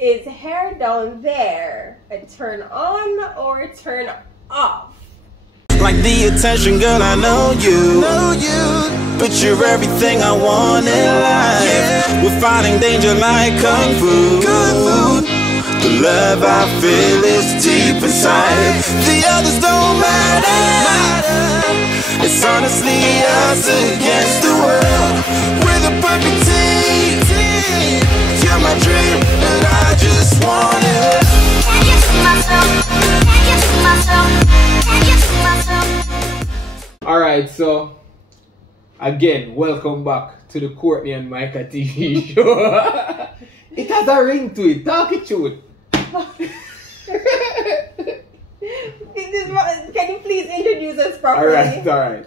Is hair down there a turn on or a turn off? Like the attention, girl, I know you. But you're everything I want in life. We're fighting danger like kung fu. The love I feel is deep inside. The others don't matter. It's honestly us against the world. We're the perfect team. You're my dream, and I just want it. Can't get to myself. Can't get to myself. Can't get to myself. Alright, so again, welcome back to the Courtney and Micah TV show. It has a ring to it. Talk it to it. Can you please introduce us properly? Alright.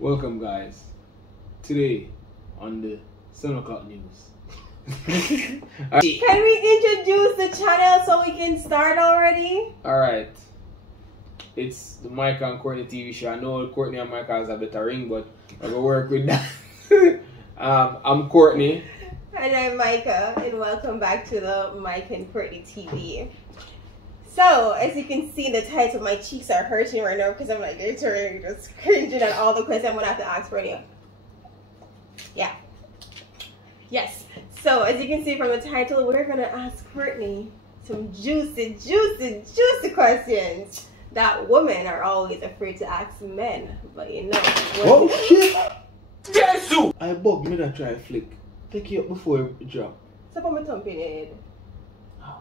Welcome, guys. Today on the 7 o'clock news. Can we introduce the channel so we can start already? Alright. It's the Micah and Courtney TV show. I know Courtney and Micah has a better ring, but I'm going to work with that. I'm Courtney. And I'm Micah, and welcome back to the Micah and Courtney TV. So, as you can see in the title, my cheeks are hurting right now because I'm like literally just cringing on all the questions I'm going to have to ask Courtney. Yeah. Yes. So, as you can see from the title, we're going to ask Courtney some juicy questions that women are always afraid to ask men. But you know. Oh, shit! Yes! I bug me that try flick. Take it up before it drop. Stop on my thumb in head. Oh,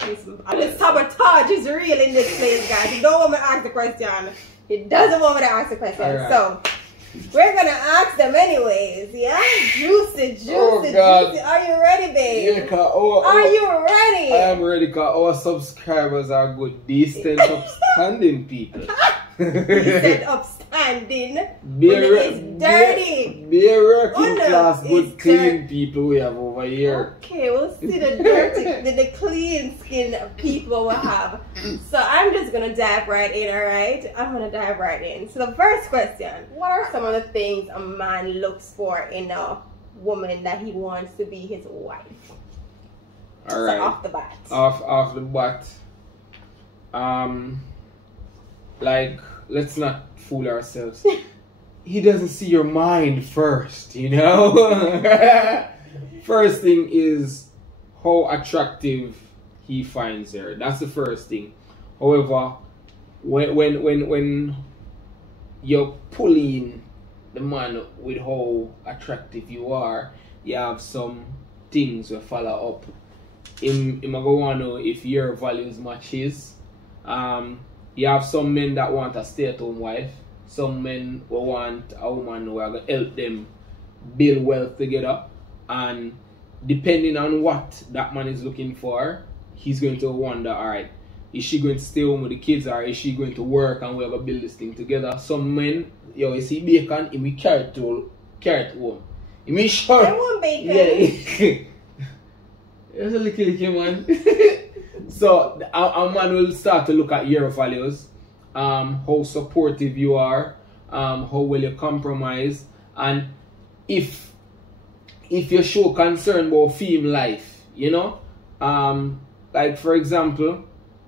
The sabotage is real in this place, guys. You don't want me to ask the question. He doesn't want me to ask the question. Right. So, we're going to ask them anyways. Yeah? Juicy. God. Are you ready, babe? Yeah, Are you ready? I am ready because our subscribers are good, decent, upstanding people. Decent, upstanding. But it's dirty. Be working class, good, it's clean people we have over here. Okay, we'll see the dirty, the clean skin people we have. So I'm just gonna dive right in, alright? I'm gonna dive right in. So the first question, what are some of the things a man looks for in a woman that he wants to be his wife? Alright. So off the bat. Off the bat. Like, let's not fool ourselves. He doesn't see your mind first, you know? First thing is how attractive he finds her. That's the first thing. However, when you're pulling the man with how attractive you are, you have some things to follow up. I'm going to know if your values match his. You have some men that want a stay-at-home wife. Some men will want a woman who are going to help them build wealth together. And depending on what that man is looking for, he's going to wonder, alright, is she going to stay home with the kids or is she going to work and we're going to build this thing together? Some men, you see bacon, he will carrot home. He will sure. I want bacon. Yeah. It's a little man. So a man will start to look at your values, how supportive you are, how well you compromise, and if you show concern about female life, you know, like for example,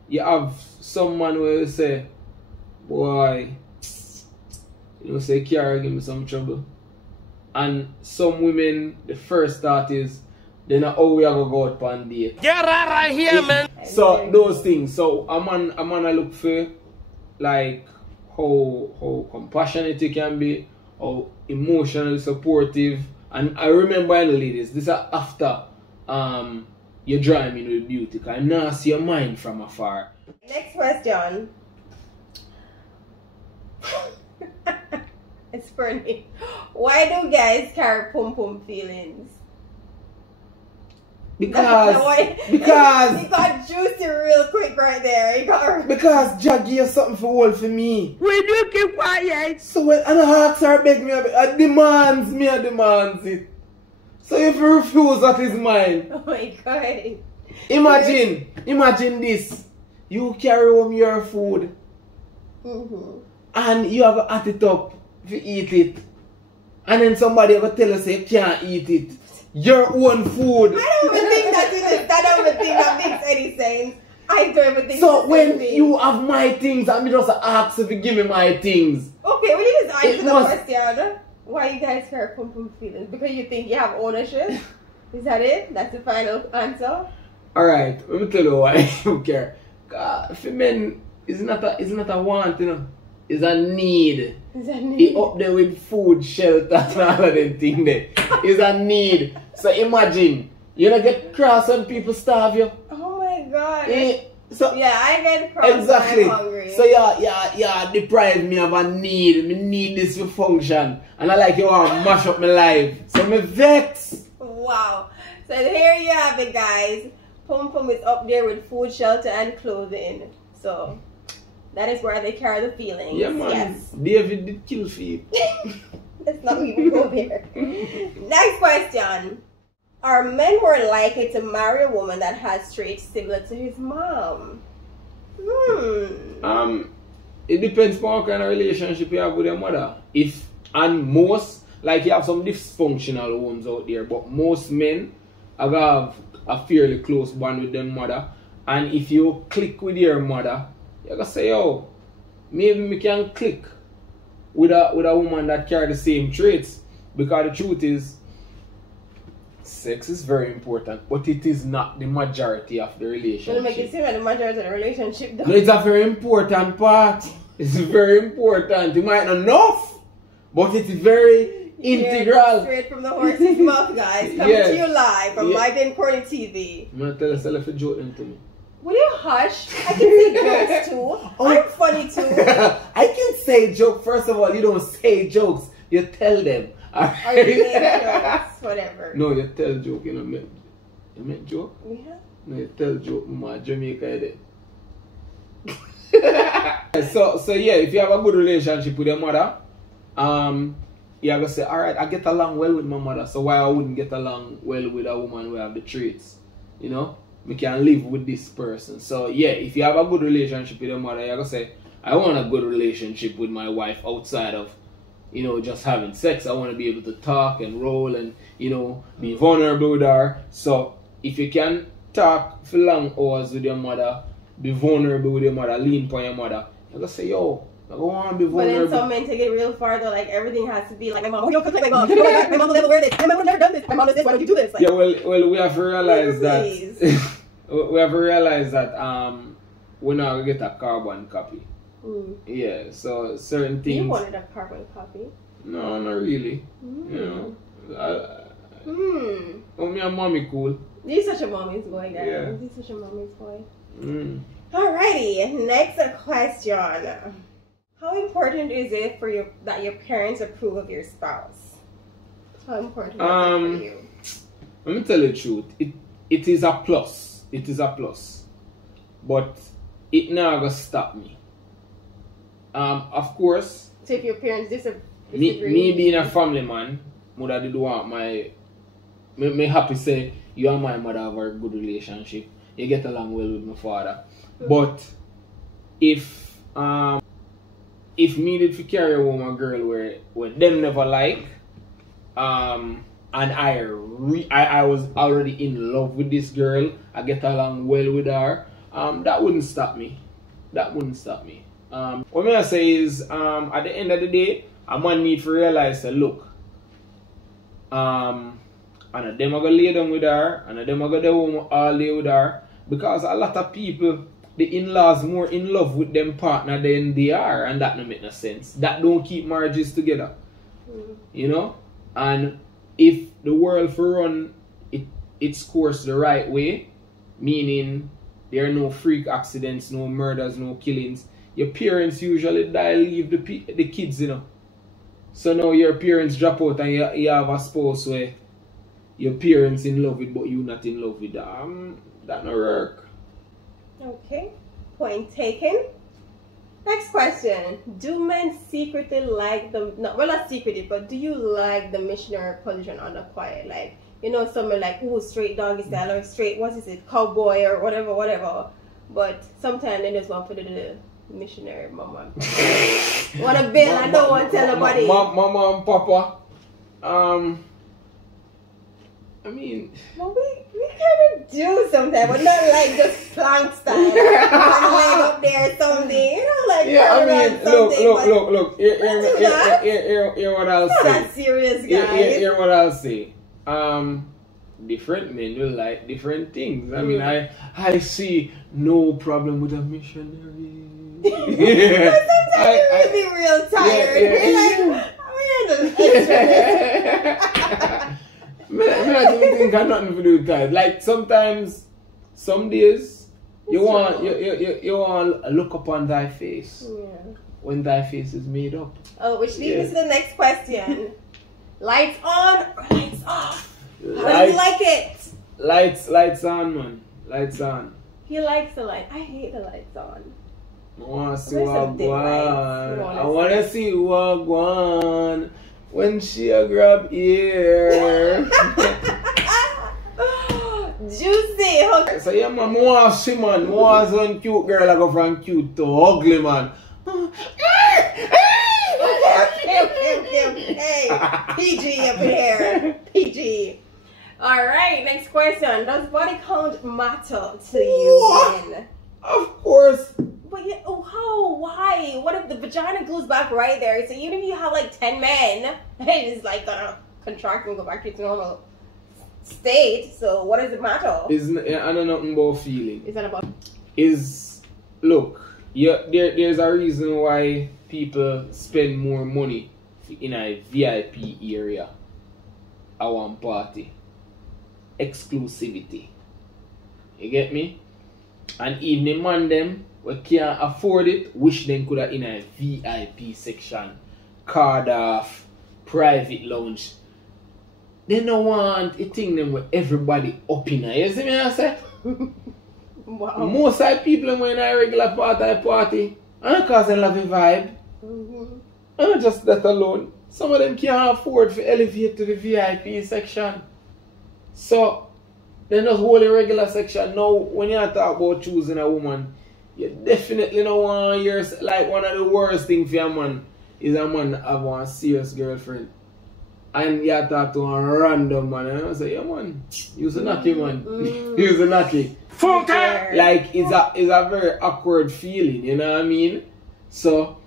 you have some man where you say, boy, you know, say Kiara give me some trouble, and some women the first thought is, then how we are gonna go out on date. Get right here, man. So those things. So a man I look for like how compassionate he can be, how emotionally supportive. And I remember the ladies, this is after you drive me with beauty. I now see your mind from afar. Next question. It's funny. Why do guys carry pum feelings? Because he got juicy real quick right there. Because Jack gave something for all for me. Will you keep quiet? So when an ask her beg me, I demands it. So if you refuse, that is mine. Oh my god. Imagine this. You carry home your food and you have to add it up to eat it. And then somebody will tell us you can't eat it. your own food. I don't even think I don't even think that makes any sense. I don't even think So when you have my things, I'm just ask if you give me my things. Okay, will you just answer the question? Why you guys hurt pum feelings? Because you think you have ownership? Is that it? That's the final answer? Alright, let me tell you why I don't care. For men, it's not a want, you know. It's a need. It's a need. It up there with food, shelter, and all of them things there. It's a need. So imagine, you know, get cross when people starve you. Oh my god. So yeah, I get cross exactly. when I'm hungry. So yeah, deprive me of a need. Me need this to function. And I like you want to mash up my life. So me vex. Wow. So here you have it, guys. Pum is up there with food, shelter, and clothing. So that is where they carry the feelings. Yeah, man. Yes. David did kill feet. Let's not even go there. Next question. Are men more likely to marry a woman that has traits similar to his mom? It depends on what kind of relationship you have with your mother. Most, like you have some dysfunctional ones out there, but most men have a fairly close bond with their mother. And if you click with your mother, you're gonna say, oh, maybe we can click with a woman that carry the same traits. Because the truth is, sex is very important, but it is not the majority of the relationship. It'll make it seem like the majority of the relationship, though. No, it's a very important part. It's very important. It might not enough, but it's very integral. Straight from the horse's mouth, guys. Coming to you live from Micah and Courtney TV. I'm gonna tell yourself a joke then to me. Will you hush? I can say jokes too. I'm funny too. I can say jokes. First of all, you don't say jokes. You tell them. Or you make jokes, whatever. No, you tell joke. You know, you make joke? Yeah. No, you tell joke. My Jamaica there. So yeah, if you have a good relationship with your mother, you're gonna say, alright, I get along well with my mother, so why I wouldn't get along well with a woman who have the traits? You know? We can live with this person. So yeah, if you have a good relationship with your mother, you're gonna say, I want a good relationship with my wife outside of, you know, just having sex. I want to be able to talk and roll and, you know, be vulnerable with her. So if you can talk for long hours with your mother, be vulnerable with your mother, lean upon your mother, you're gonna say, yo, I don't want to be vulnerable. But then some men take it real far though, like everything has to be like my mom. Oh, you don't cook like my mom. My mom will never wear this. My mom will never done this. My mom does this. Why don't you do this? Like, yeah, well, we have to realize that we have to realize that we're not gonna get a carbon copy. Yeah, so certain things. You wanted a carbon copy? No, not really. You know, me and mommy cool. You're such a mommy's boy, guys. Yeah. You're such a mommy's boy. Alrighty, next question. How important is it for you that your parents approve of your spouse? How important is it for you? Let me tell you the truth. It is a plus. It is a plus. But it not gonna stop me. Of course. So if your parents disagree, me being a family man, mother did want me happy say you and my mother have a good relationship. You get along well with my father. But if me did to carry a woman girl where them never like, and I was already in love with this girl, I get along well with her, that wouldn't stop me. That wouldn't stop me. What I say is, at the end of the day, a man need to realize that look, and them are gonna lay down with her, and them are gonna do home all day with her, because a lot of people, the in-laws more in love with them partner than they are, and that don't make no sense. That don't keep marriages together. You know? And if the world for run its course the right way, meaning there are no freak accidents, no murders, no killings, your parents usually die, leave the kids, you know. So now your parents drop out and you have a spouse where your parents in love with but you not in love with them. That not work. Okay, point taken. Next question. Do men secretly like not secretly, but do you like the missionary position on the quiet? Like, you know, someone like, ooh, straight doggy style or straight, what is it, cowboy or whatever. But sometimes they just want to put the missionary mama. Wanna bill, I don't want to tell nobody. Mama and papa. I mean, well, we kind of do sometimes, but not like just plank style. One leg up there, something, you know, like yeah, I mean, look. Hear what I'll say. Not serious, guys. Hear what I'll say. Different men will like different things. I mean, I see no problem with a missionary. Yeah. But sometimes you will be real tired. You're like, we're in the extra. I don't think I have nothing to do with that. Like sometimes, some days, you want to look upon thy face when thy face is made up. Oh, which leads us to the next question. Lights on or lights off? How do you like it? Lights on, man. Lights on. He likes the light. I hate the lights on. I want to see Wagwan. I want to see Wagwan when she grab ear. Juicy. Okay. So yeah, man, I want to see, man. I want some cute girl I go from cute to ugly, man. Okay. Hey, PG up here. PG. Alright, next question. Does body count matter to you, men? Of course. But yeah, how? Why? What if the vagina goes back right there? So even if you have like 10 men, it is like gonna contract and go back to its normal state. So what does it matter? I don't know about feeling. Is that about? Look, there's a reason why people spend more money in a VIP area at one party. Exclusivity. You get me? And even the man them we can't afford it, wish them could have in a VIP section, card off, private lounge. They don't want a thing them with everybody up in there. You see me I say? Wow. Most of the people in a regular party, and cause they love a vibe. And just that alone. Some of them can't afford to elevate to the VIP section. So, they just hold a regular section. Now, when you talk about choosing a woman, you definitely don't want to hear, like, one of the worst things for a man is a man that have one serious girlfriend. And you talk to a random man, and I say, yeah, man, you're a knocky, man. You're a knocky. Like, it's a very awkward feeling, you know what I mean? So,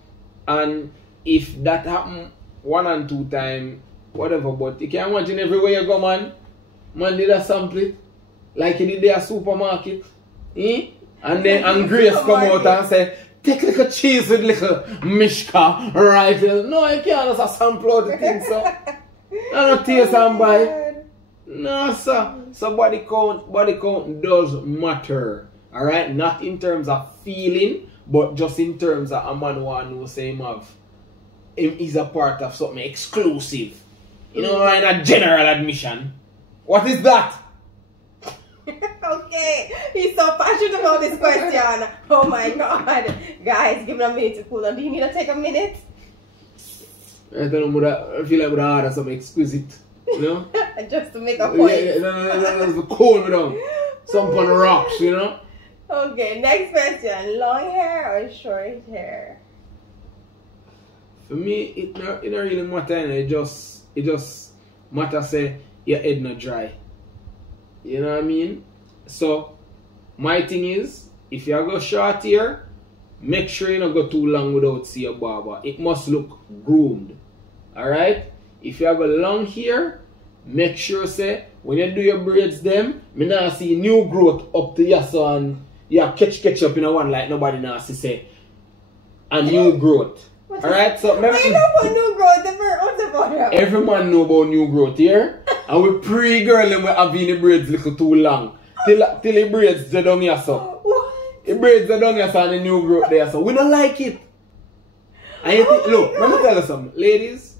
and if that happen 1 and 2 times, whatever, but you can imagine everywhere you go, man. Man did a sample it, like he did their supermarket. And then Grace come out and say, take little cheese with little mishka, right? No, you can't just sample out the thing, so. I don't taste and buy. No, sir. So body count does matter. Alright? Not in terms of feeling, but just in terms of a man who knows him is a part of something exclusive. You know, in a general admission. What is that? Okay, he's so passionate about this question. Oh my god. Guys, give him a minute to cool down. Do you need to take a minute? I don't know, I feel like I order something exquisite. You know? Just to make a point. Yeah, no, cool me down. Some on the rocks, you know? Okay, next question. Long hair or short hair? For me, it don't really matter. It just matter say your head not dry. You know what I mean? So, my thing is, if you go short hair, make sure you don't go too long without see your barber. It must look groomed. Alright? If you have a long hair, make sure say, when you do your braids them, me not see new growth up to your so and you catch up in a one like nobody now see say. A new growth. Alright? So remember, I know about new growth. Every man know about new growth here. And we pre-girl them we have the braids little too long. Till the braids they down here so. What? The braids they down here so and the new growth there so. We don't like it. And you think, look, let me tell you something. Ladies,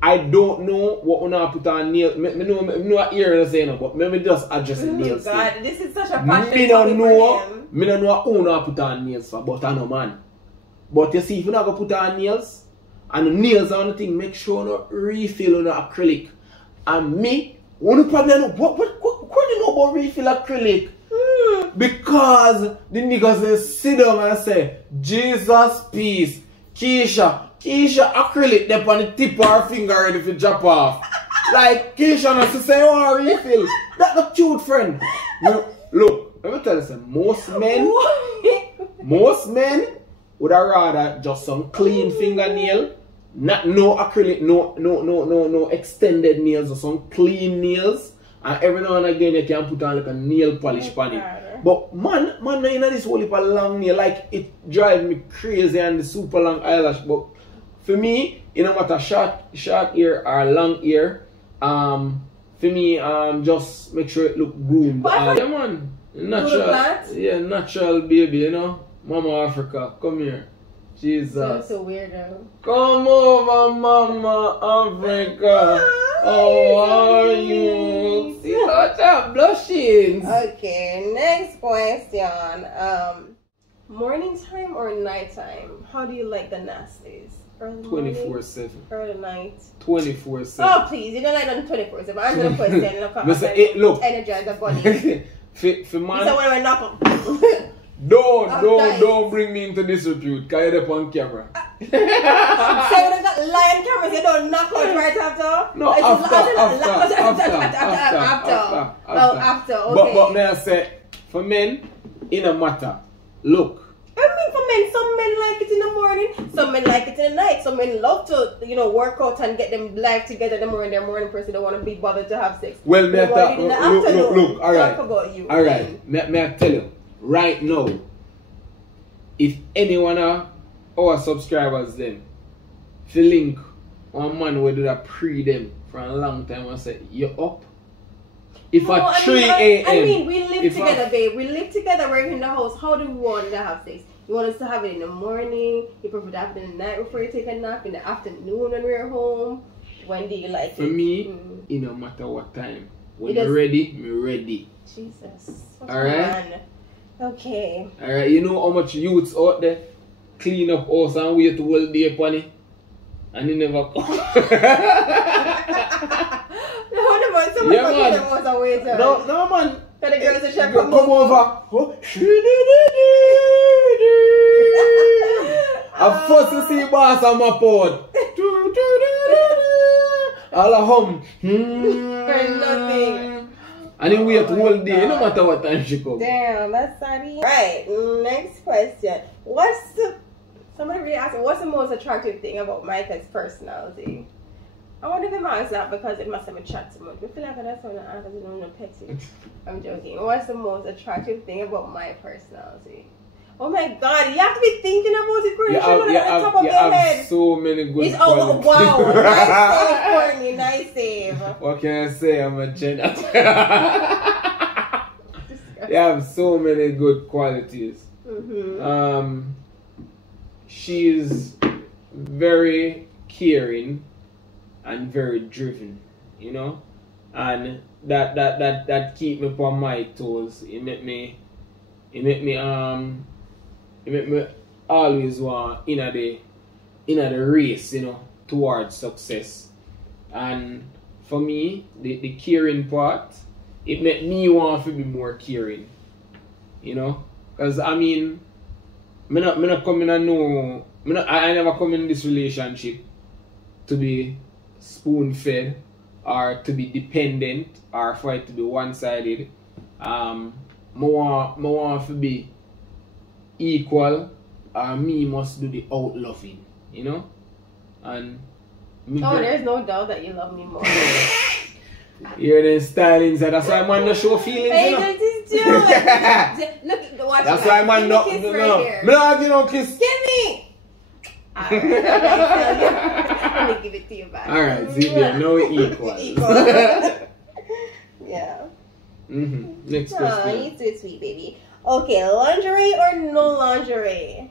I don't know what we put on nails. I know what ear is saying, but let me just adjust the nails. Oh God, this is such a passion. Me don't know who not put on nails for, but I know man. But you see, if you not go put on nails, and the nails on the thing, make sure you not refill on the acrylic. And me, one probably know what do you know about refill acrylic? Because the niggas they sit down and say, Jesus peace, Keisha acrylic they on the tip of her finger ready to drop off. Like, Keisha has to say, oh, refill. That's a cute friend. Look, let me tell you something. Most men would have rather just some clean fingernail, not no acrylic, no extended nails, or some clean nails. And every now and again you can put on like a nail polish on it. But man, you know this whole heap of long nail, like it drives me crazy and the super long eyelash. But for me, it no matter short hair or long hair, for me, just make sure it look groomed. Yeah man, natural baby, you know. Mama Africa, come here. Jesus. So weird though. Come over, Mama Africa. How are you? See how I'm blushing. Okay, next question. Morning time or night time? How do you like the nasties? 24/7. Early night. 24/7. Oh please, you don't like them 24/7. I'm gonna question. Look. Energize the body. For man. So when we knock up. Don't bring me into disrepute, because you're on camera. So when I got lion cameras, you don't knock out right after? No, after. After, okay. But now I say, for men, it don't matter. Look. I mean for men, some men like it in the morning, some men like it in the night. Some men love to, work out and get them life together in the morning. They're a morning person, don't want to be bothered to have sex. Well, look, alright. Talk about you. Alright, may I tell you, right now, if any one of our subscribers then, if you link one man will do that pre them for a long time and say, you up? If at 3 a.m. I mean, we live together, babe. We live together. We're in the house. How do we want to have sex? You want us to have it in the morning? You prefer to have it in the night before you take a nap? In the afternoon when we're home? When do you like it? For me, it no matter what time. When you're ready, me ready. Jesus. Alright? Okay. Alright, you know how much youths out there clean up house and wait to hold day upon it? And you never come. No, man. The girls are come over. I'm first to see boss on my pod. All a hum. Nothing. And then wait whole day, no matter what time she comes. Damn, that's funny. Right, next question. Somebody really asked me, what's the most attractive thing about Micah's personality? I wonder if I'm asked that because it must have been chat so much. I feel like that's one of the answers, you know, petty. I'm joking. What's the most attractive thing about my personality? Oh my god, you have to be thinking about it, Courtney. You have so many good qualities. Wow, nice save, Courtney. Nice save. What can I say? I'm a genius. You have so many good qualities. She's very caring and very driven, and that keep me on my toes. It make me always want in the race, towards success. And for me, the caring part, it make me want to be more caring, because I mean, I never come in this relationship to be spoon-fed or to be dependent or for it to be one-sided. I want to be equal, or me must do the out-loving, And there's no doubt that you love me more. You're the style inside. That's why man no show feelings. Hey, look, watch. That's why man no. Me not give no kiss. Give me. Alright, let me give it to you back. Alright, see there, no equal. Yeah. Next question. Oh, you too sweet, baby. Okay, lingerie or no lingerie?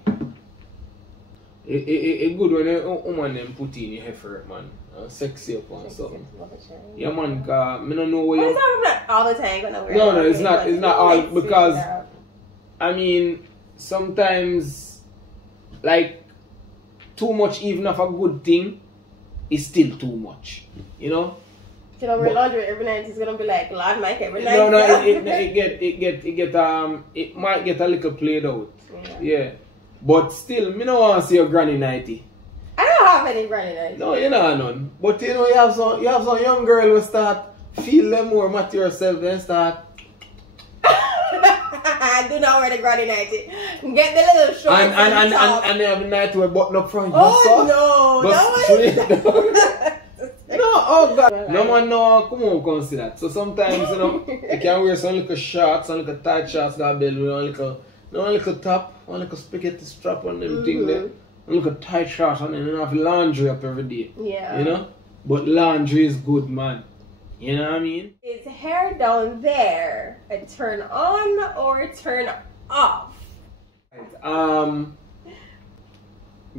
It's good when a woman them put in your effort, man. Sexy up on something. Yeah, man, because I don't know what you... not all the time gonna wear No, it's not all, because I mean, sometimes like too much even of a good thing is still too much, If you don't wear lingerie every night, it's gonna be like Lord Mike every night. No, it might get a little played out. Yeah. But still, me no want to see your granny nighty. I don't have have any granny night. No, you know none. But you know, you have some young girl who start feel them more mature yourself, then start. I do not wear the granny night. Get the little shorts and they have a night wear button up front. Oh no, no, oh God. No man no come on consider that. So sometimes you know you can wear some little shorts, some little tight shorts that belt with one little top, one little spaghetti strap on them thing there. One little tight shorts and then you have laundry up every day. Yeah. You know? But laundry is good, man. You know what I mean? Is hair down there a turn on or a turn off?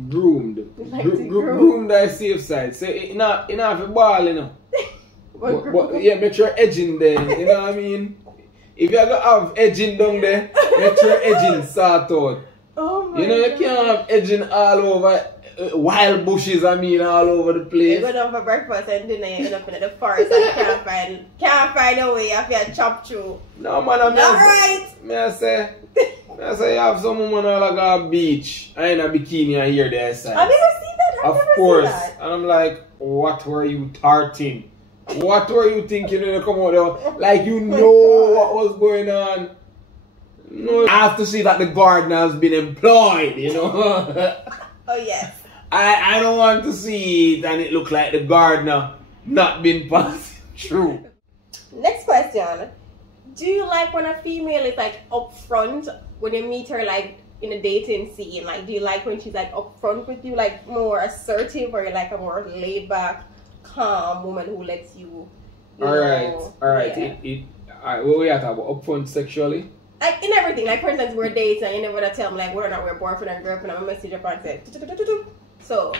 Groomed. Groomed I safe side. So it not have a ball, you know. but yeah, make sure edging there. You know what I mean? If you ever have edging down there, make sure edging sort out. Oh my You know, you can't have edging all over. Wild bushes, I mean, all over the place. You go down for breakfast and dinner, you end up in the forest and can't find a way if you chop through. No man, I'm not right. I say you have some woman on like a beach and in a bikini and here there side. I've never seen that. Of course. And I'm like, what were you tarting? What were you thinking when you come out there? Like you know what was going on. No, I have to see that the gardener has been employed, you know. Oh yes. I don't want to see it and it look like the gardener not been passing through. Next question. Do you like when a female is like upfront when you meet her like in a dating scene? Like do you like when she's like upfront with you, like more assertive, or you like a more laid back, calm woman who lets you Alright. Yeah. What we are talking about? Upfront sexually? Like in everything, like for instance, we're dating and you never tell me like whether or not we're boyfriend and girlfriend. I'm a message up and say, so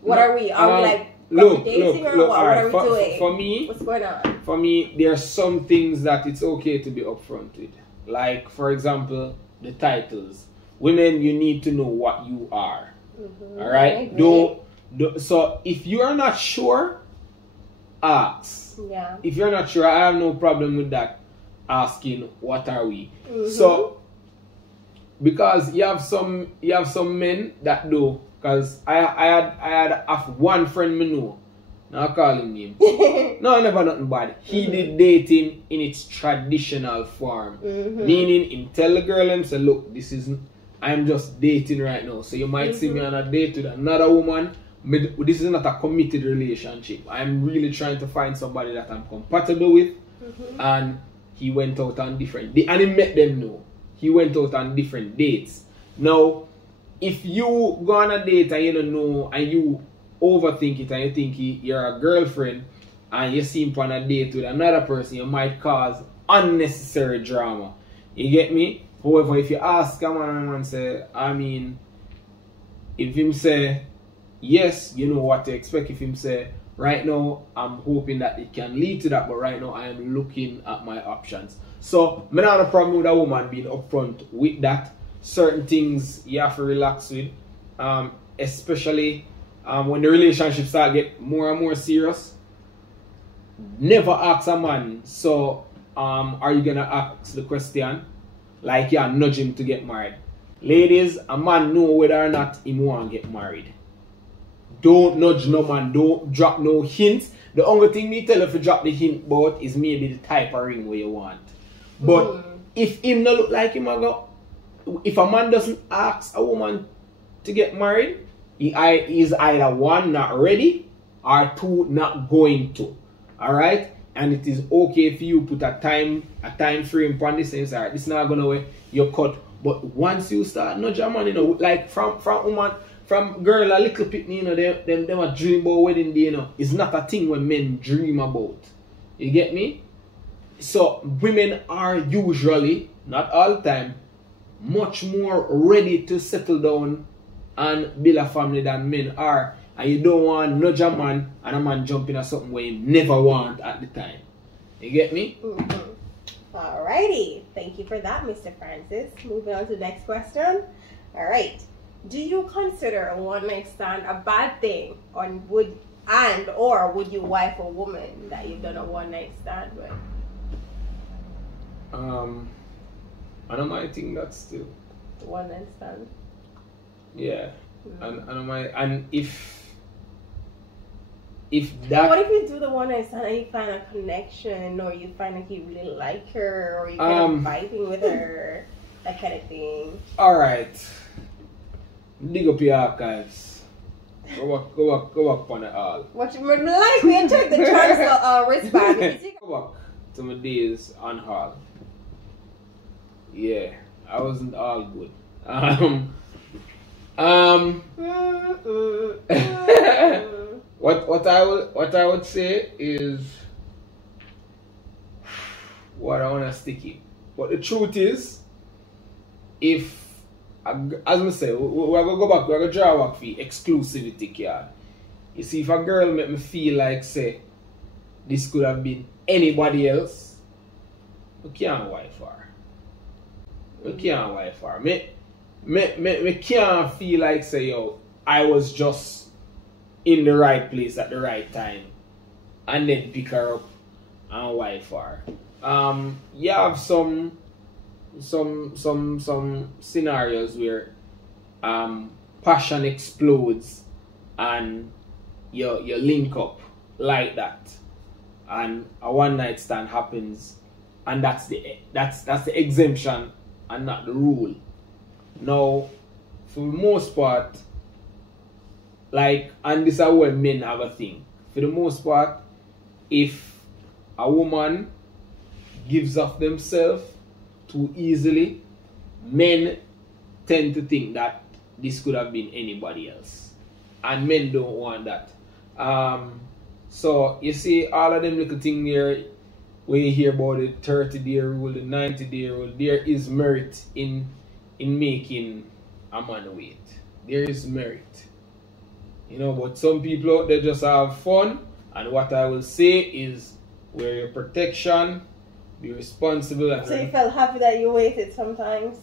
what are we? Are we like dating or what? Right. What are we doing? For me, what's going on? For me, there are some things that it's okay to be upfront with. Like for example, the titles. Women, you need to know what you are. Alright? Don't so if you are not sure, ask. Yeah. If you're not sure, I have no problem with that. Asking what are we? So because you have some men that do, because I had one friend me know. Now I call him name. No, never nothing bad. He did dating in its traditional form. Meaning him tell the girl him say, look, I'm just dating right now. So you might see me on a date with another woman. This is not a committed relationship. I'm really trying to find somebody that I'm compatible with. And he went out on different dates. And he met them now. He went out on different dates. Now, if you go on a date and you don't know and you overthink it and you think you're a girlfriend and you see him on a date with another person, you might cause unnecessary drama. You get me? However, if you ask a man and say, I mean, if him say yes, you know what to expect. If him say, right now, I'm hoping that it can lead to that, but right now I am looking at my options. So, I don't have a problem with a woman being upfront with that. Certain things you have to relax with, especially when the relationship start get more and more serious. Never ask a man, so are you gonna ask the question? Like you nudge him to get married. Ladies, a man know whether or not he want to get married. Don't nudge no man, don't drop no hints. The only thing me tell you if you drop the hint about is maybe the type of ring where you want. But if him not look like him, if a man doesn't ask a woman to get married, he is either one, not ready, or two, not going to. Alright? And it is okay for you put a time frame on this and say, alright, this is not gonna work, you cut. But once you start nudge a man, you know, like from woman, from girl a little pitney, you know, them a dream about wedding day, you know. It's not a thing when men dream about. You get me? So women are usually, not all the time, much more ready to settle down and build a family than men are. And you don't want to nudge a man and a man jump in at something where he never want at the time. You get me? Alrighty. Thank you for that, Mr. Francis. Moving on to the next question. Alright. Do you consider a one-night stand a bad thing? Or would you wife a woman that you've done a one-night stand with? I don't mind think that still. One-night stand? Yeah. And if if But that what if you do the one night stand and you find a connection, or you find like you really like her, or you kind of vibing with her, that kind of thing? Alright. Dig up your archives. Go back on it all. What you like? We check the transfer wristband. Go back to my days on hall. Yeah, I wasn't all good. What I would say is what I wanna stick in. But the truth is, if as I say, we're gonna go back, we're gonna draw back for exclusivity card. You see, if a girl make me feel like say this could have been anybody else, we can't wife her. We can't wife her. Me can't feel like say, yo, I was just in the right place at the right time and then pick her up and wife her. You have some scenarios where passion explodes and you link up like that, and a one night stand happens, and that's the exemption and not the rule. Now, for the most part, like, and this is where men have a thing. For the most part, if a woman gives of themselves too easily, men tend to think that this could have been anybody else, and men don't want that. So you see all of them little things there when you hear about the 30-day rule, the 90-day rule. There is merit in making a man wait. There is merit, you know. But some people out there just have fun, and what I will say is wear your protection. Be responsible. And so you felt happy that you waited sometimes?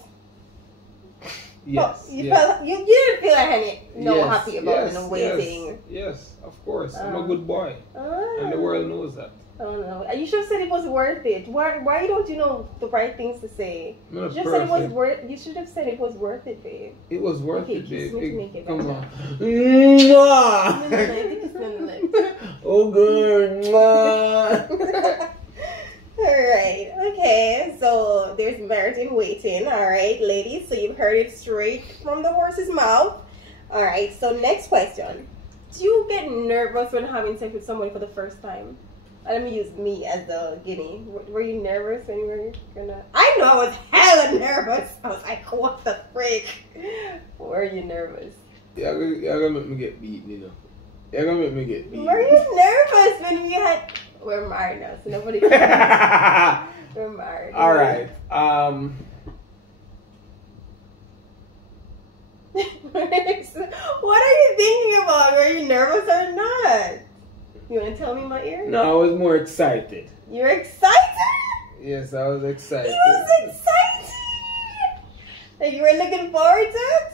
Yes. Oh, you yes. didn't feel like Yes, happy about yes, waiting. Yes, of course. I'm a good boy. And And the world knows that. I don't know. You should have said it was worth it. Why don't you know the right things to say? No, You should have said it was worth. You should have said it was worth it, babe. It was worth Okay, it, kiss babe. me to make it Come better. on. Mwah! Kiss me on the lips. Oh, good. Mwah! Alright, okay, so there's merit in waiting, alright, ladies, so you've heard it straight from the horse's mouth. Alright, so next question. Do you get nervous when having sex with someone for the first time? Let me use me as the guinea. Were you nervous when you were gonna... I know I was hella nervous. I was like, what the frick? Were you nervous? You're gonna make me get beaten, you know. You're gonna make me get beaten. Were you nervous when we had... We're married now, so nobody can... We're married. Alright. What are you thinking about? Are you nervous or not? You want to tell me in my ear? No, I was more excited. You're excited? Yes, I was excited. You was excited? Like you were looking forward to it?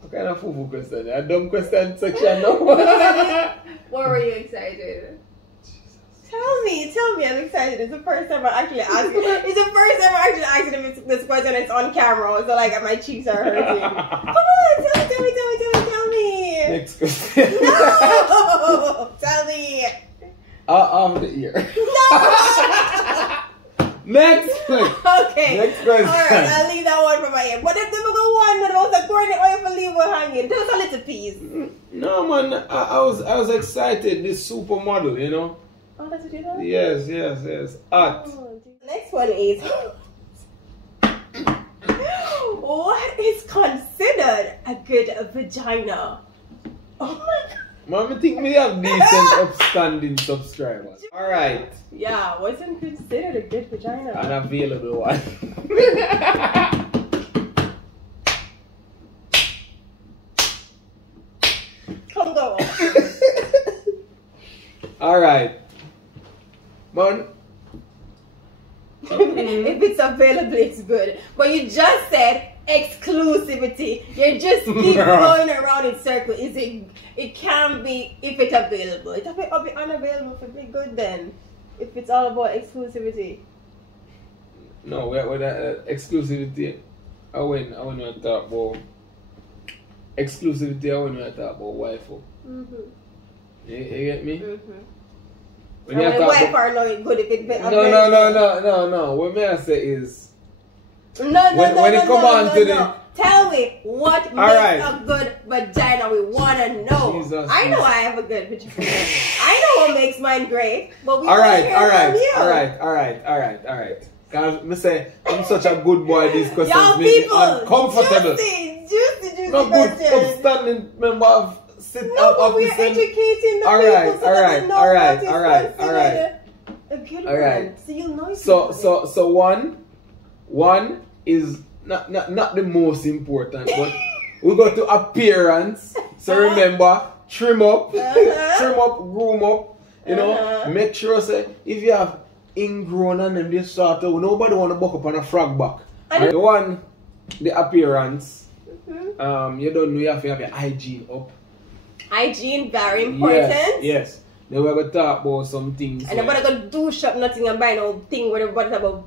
What kind of fool question? A dumb question section now. What were you excited? Tell me, I'm excited. It's the first time I actually asked. It's the first time I actually asked him this question. It's on camera, so like my cheeks are hurting. Come on, tell me. Next question. No, tell me. Of the ear. No. Next question. Okay. Next question. Alright, I'll leave that one for my ear. But if they go one that was according to oil for leave will hanging. Tell us a little piece. No man, I was excited. This supermodel, you know. Oh, that's what you done? Yes. Art. Oh, next one is what is considered a good vagina? Oh my god. Mom, I think we have decent upstanding subscribers. Alright. Yeah, what's considered a good vagina? An available one. Come go. Alright. Man. If it's available, it's good. But you just said exclusivity. You just keep going around in circles. It can be if it's available. It'll be unavailable if it be good then. If it's all about exclusivity. No, with that exclusivity, I wouldn't talk about exclusivity. I wouldn't talk about waifu. You get me? When my wife are not good if it No. What may I say is when it come on to the tell me what makes a good vagina. We wanna know. Jesus, I know I have a good vagina. I know what makes mine great. But we all right. Cause me say I'm such a good boy. These questions Y'all make me people, uncomfortable. Juicy No good upstanding member of sit No, of but we're the educating the people so that they know what is considered a good one. So you'll know. So one is not the most important, but we go to appearance. So remember, trim up, groom up. You know, make sure say if you have ingrown and them this sort of, nobody want to buck up on a frog back. The appearance. You don't know you have to have your hygiene up. Hygiene very important. Yes. Then we're gonna talk about some things. And nobody gonna do shop nothing and buy no thing where everybody have a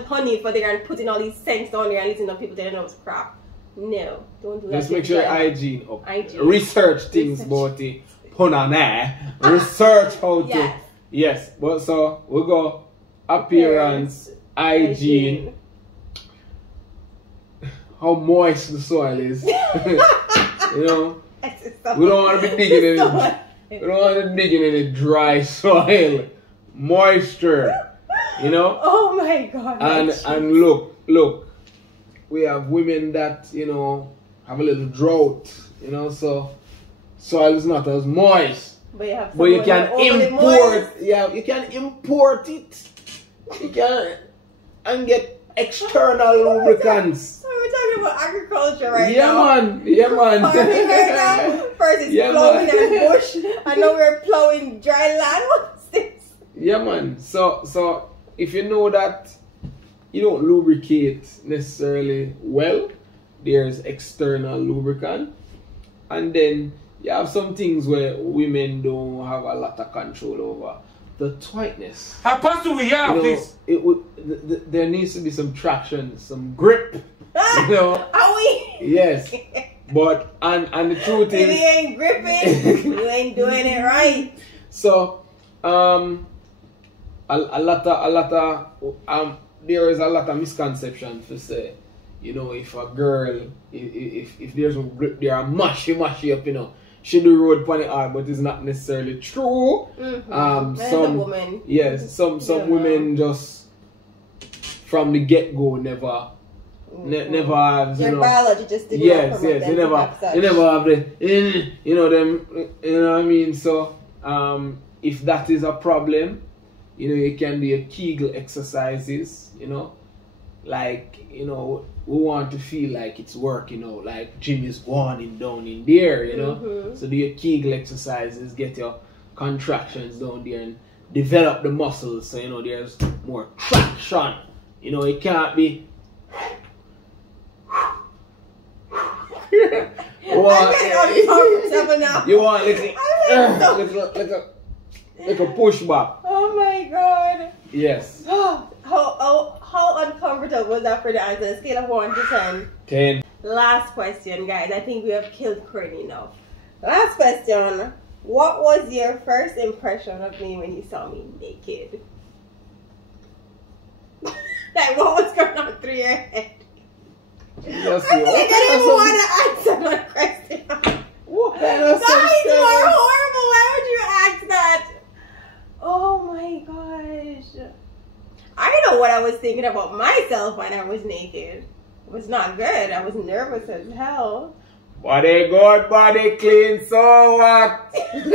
honey for there and putting all these scents down there and listening to people they don't know it's crap. No, don't do that. Just make sure hygiene up. Hygiene. Research things about it. Put on there. Research how to. Yes. But so we go appearance, hygiene. How moist the soil is. You know? We don't want to be digging in it. We don't want to be digging in a dry soil. Moisture. You know? Oh my God. And look. We have women that, you know, have a little drought. You know, so soil is not as moist. But you can import. Yeah, you can import it. You can and get external lubricants. We're talking about agriculture right now. Yeah, man. Farming right now. First it's plowing and bush, and now we're plowing dry land. What's this? Yeah, man. So if you know that you don't lubricate necessarily well, there's external lubricant, and then you have some things where women don't have a lot of control over. The tightness. How fast do we have this? There needs to be some traction, some grip. You know? Are we? Yes. But and the truth is, if you ain't gripping, you ain't doing it right. So a lot of there is a lot of misconception to say, you know, if a girl if there's no grip there, mash up, you know. She do road pon it hard, but it's not necessarily true. Some woman. Yes, some women just from the get go never have their biology just didn't they never have the you know them, you know what I mean. So if that is a problem, you know, you can do your Kegel exercises, you know, like, you know, we want to feel like it's work, you know, like gym is going down in there, you know. So do your Kegel exercises, get your contractions down there and develop the muscles, so, you know, there's more traction. You know, it can't be you want like a pushback. Oh my God. Yes. How uncomfortable was that for the answer? Scale of 1 to 10. 10. Last question, guys. I think we have killed Courtney now. Last question. What was your first impression of me when you saw me naked? Like, what was going on through your head? Yes, I didn't even want to answer that question. What kind of That is more horrible. Why would you ask that? Oh my gosh. I don't know what I was thinking about myself when I was naked. It was not good. I was nervous as hell. Body good, body clean, so what? Okay,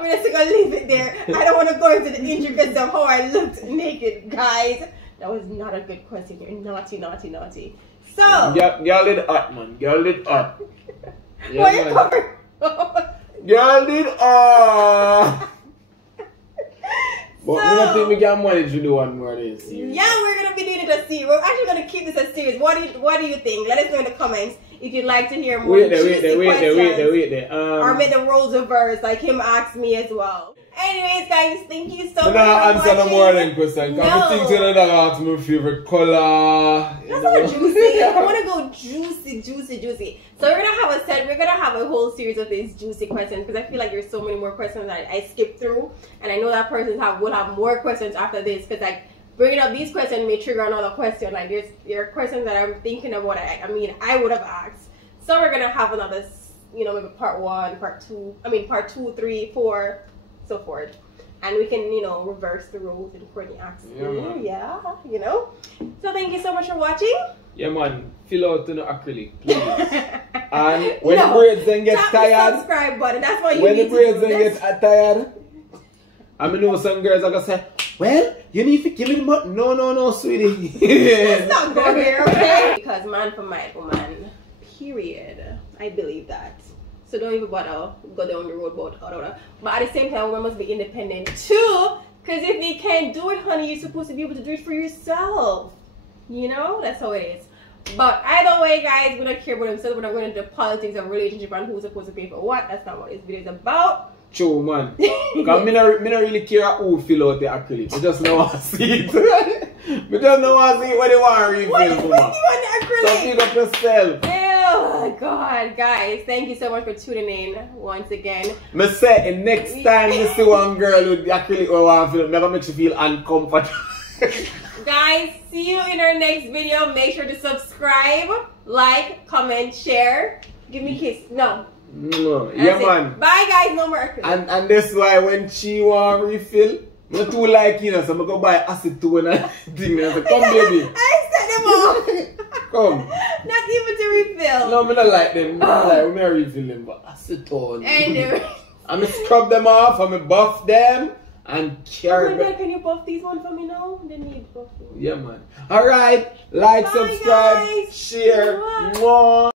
we're just gonna leave it there. I don't want to go into the intricacies of how I looked naked, guys. That was not a good question. You're naughty, naughty, naughty. So, girl did hot, man. Girl did hot. Yeah, why you covered? Girl did hot. But I don't think we can manage to do one more of this. Yeah, we're gonna be doing it a series. We're actually gonna keep this a series. What do you think? Let us know in the comments if you'd like to hear more Wait questions. there. Or make the roles reverse, like him asked me as well. Anyways, guys, thank you so much. I'm answer no more than question. No. I think you ask my favorite color. That's not juicy. I want to go juicy. So we're gonna have a whole series of these juicy questions because I feel like there's so many more questions that I skipped through, and I know that persons will have more questions after this because like bringing up these questions may trigger another question. Like there are questions that I'm thinking about. I would have asked. So we're gonna have another, maybe part 1, part 2. Part 2, 3, 4. So forth, and we can reverse the roles and Courtney asks me. So thank you so much for watching. Yeah man, fill out the acrylic please. And when the braids then get tired, subscribe button, that's why you when need the braids to then get tired, I know some girls are gonna say, well, you need to give me the button. No, sweetie. Let's not go here, okay? Because man for man, woman, period. I believe that. So don't even bother go down the road about other. But at the same time, women must be independent too. Because if you can't do it, honey, you're supposed to be able to do it for yourself. That's how it is. But either way, guys, we don't care about themselves. We're not going into the politics of relationship and who's supposed to pay for what. That's not what this video is about. True, man. Because me not really care who fill out the acrylic. I just know how to see it. I just know how to see it when they want to refill. What do you want the acrylic? So pick up yourself. Oh God, guys, thank you so much for tuning in once again. Me say, next time you see one girl with the acrylic or one film, never makes you feel uncomfortable. Guys, see you in our next video. Make sure to subscribe, like, comment, share. Give me a kiss. No. Yeah, man. Bye, guys. No more acrylic. And that's why when she want refill, not too like so I'm gonna go buy acetone and thing. I say, come, baby. I set them off. Come. Not even to refill. No, I don't like them. I don't like when I refill them, but acetone. Anyway. I'm gonna scrub them off, I'm gonna buff them, and carry Oh my God, can you buff these ones for me now? They need buffing. Yeah, man. Alright, like, Bye, subscribe, guys. share. Mwah. Mwah.